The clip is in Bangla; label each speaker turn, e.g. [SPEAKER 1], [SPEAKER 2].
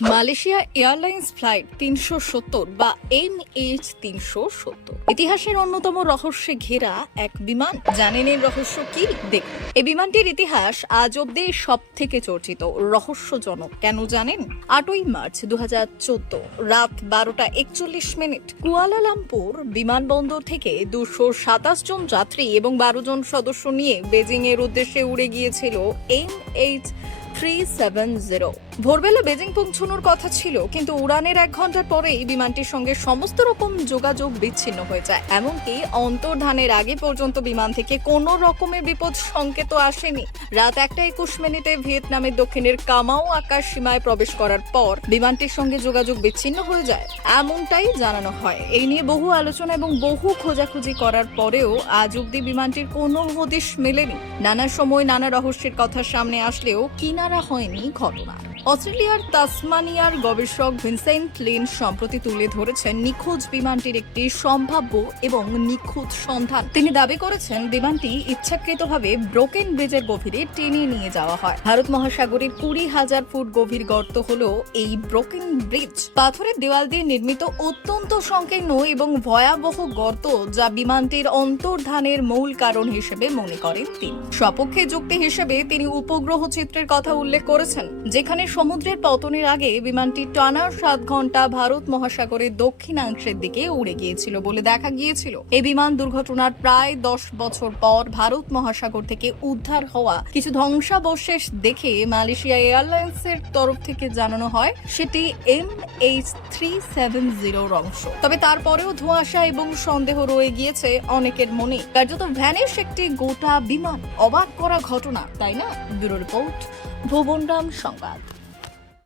[SPEAKER 1] মালয়েশিয়া এয়ারলাইন্স ফ্লাইট তিনশো সত্তর বা এম এইচ তিনশো সত্তর। ইতিহাসের অন্যতম রহস্যে ঘেরা এক বিমান। জানেন এর রহস্য কি? দেখুন। এই বিমানটির ইতিহাস আজ অব্দি সব থেকে চর্চিত, রহস্যজনক। কেন জানেন? আটই মার্চ দু চোদ্দ, রাত বারোটা একচল্লিশ মিনিট। কুয়ালালামপুর বিমানবন্দর থেকে দুশো সাতাশ জন যাত্রী এবং বারো জন সদস্য নিয়ে বেজিং এর উদ্দেশ্যে উড়ে গিয়েছিল M H three seven zero ভোরবেলা বেজিং পৌঁছানোর কথা ছিল, কিন্তু উড়ানের এক ঘণ্টার পরেই বিমানটির সঙ্গে সমস্ত রকম যোগাযোগ বিচ্ছিন্ন হয়ে যায়। এমনকি অন্তর্ধানের আগে পর্যন্ত বিমান থেকে কোনো রকমের বিপদ সংকেত আসেনি। রাত একটা একুশ মিনিটে ভিয়েতনামের দক্ষিণের কামাও আকাশ সীমায় প্রবেশ করার পর বিমানটির সঙ্গে যোগাযোগ বিচ্ছিন্ন হয়ে যায়। এমনটাই জানানো হয়। এই নিয়ে বহু আলোচনা এবং বহু খোঁজাখুঁজি করার পরেও আজ অব্দি বিমানটির কোনো হদিশ মেলেনি। নানা সময় নানা রহস্যের কথা সামনে আসলেও কিনারা হয়নি ঘটনা। অস্ট্রেলিয়ার তাসমানিয়ার গবেষক ভিনসেন্ট লিন সম্প্রতি তুলে ধরেছেন নিখোঁজ বিমানটির একটি সম্ভাব্য এবং নিখোঁজ সন্ধান। তিনি দাবি করেছেন বিমানটি ইচ্ছাকৃতভাবে ব্রোকেন ব্রিজের গভীরে টেনে নিয়ে যাওয়া হয়। ভারত মহাসাগরের কুড়ি হাজার ফুট গভীর গর্ত হল এই ব্রোকেন ব্রিজ। পাথরের দেওয়াল দিয়ে নির্মিত অত্যন্ত সংকীর্ণ এবং ভয়াবহ গর্ত যা বিমানটির অন্তর্ধানের মূল কারণ হিসেবে মনে করেন তিনি। সপক্ষে যুক্তি হিসেবে তিনি উপগ্রহ চিত্রের কথা উল্লেখ করেছেন, যেখানে সমুদ্রের পতনের আগে বিমানটি টানা সাত ঘণ্টা ভারত মহাসাগরের দক্ষিণাংশের দিকে উড়ে গিয়েছিল বলে দেখা গিয়েছিল। এই বিমান দুর্ঘটনার প্রায় দশ বছর পর ভারত মহাসাগর থেকে উদ্ধার হওয়া কিছু ধ্বংসাবশেষ দেখে মালয়েশিয়া এয়ারলাইন্সের তরফ থেকে জানানো হয়, সেটি এম এইচ থ্রি সেভেন জিরোর অংশ। তবে তারপরেও ধোঁয়াশা এবং সন্দেহ রয়ে গিয়েছে অনেকের মনে। কার্যত ভ্যানিশ একটি গোটা বিমান, অবাক করা ঘটনা, তাই না? ব্যুরো রিপোর্ট ভুবনরাম সংবাদ।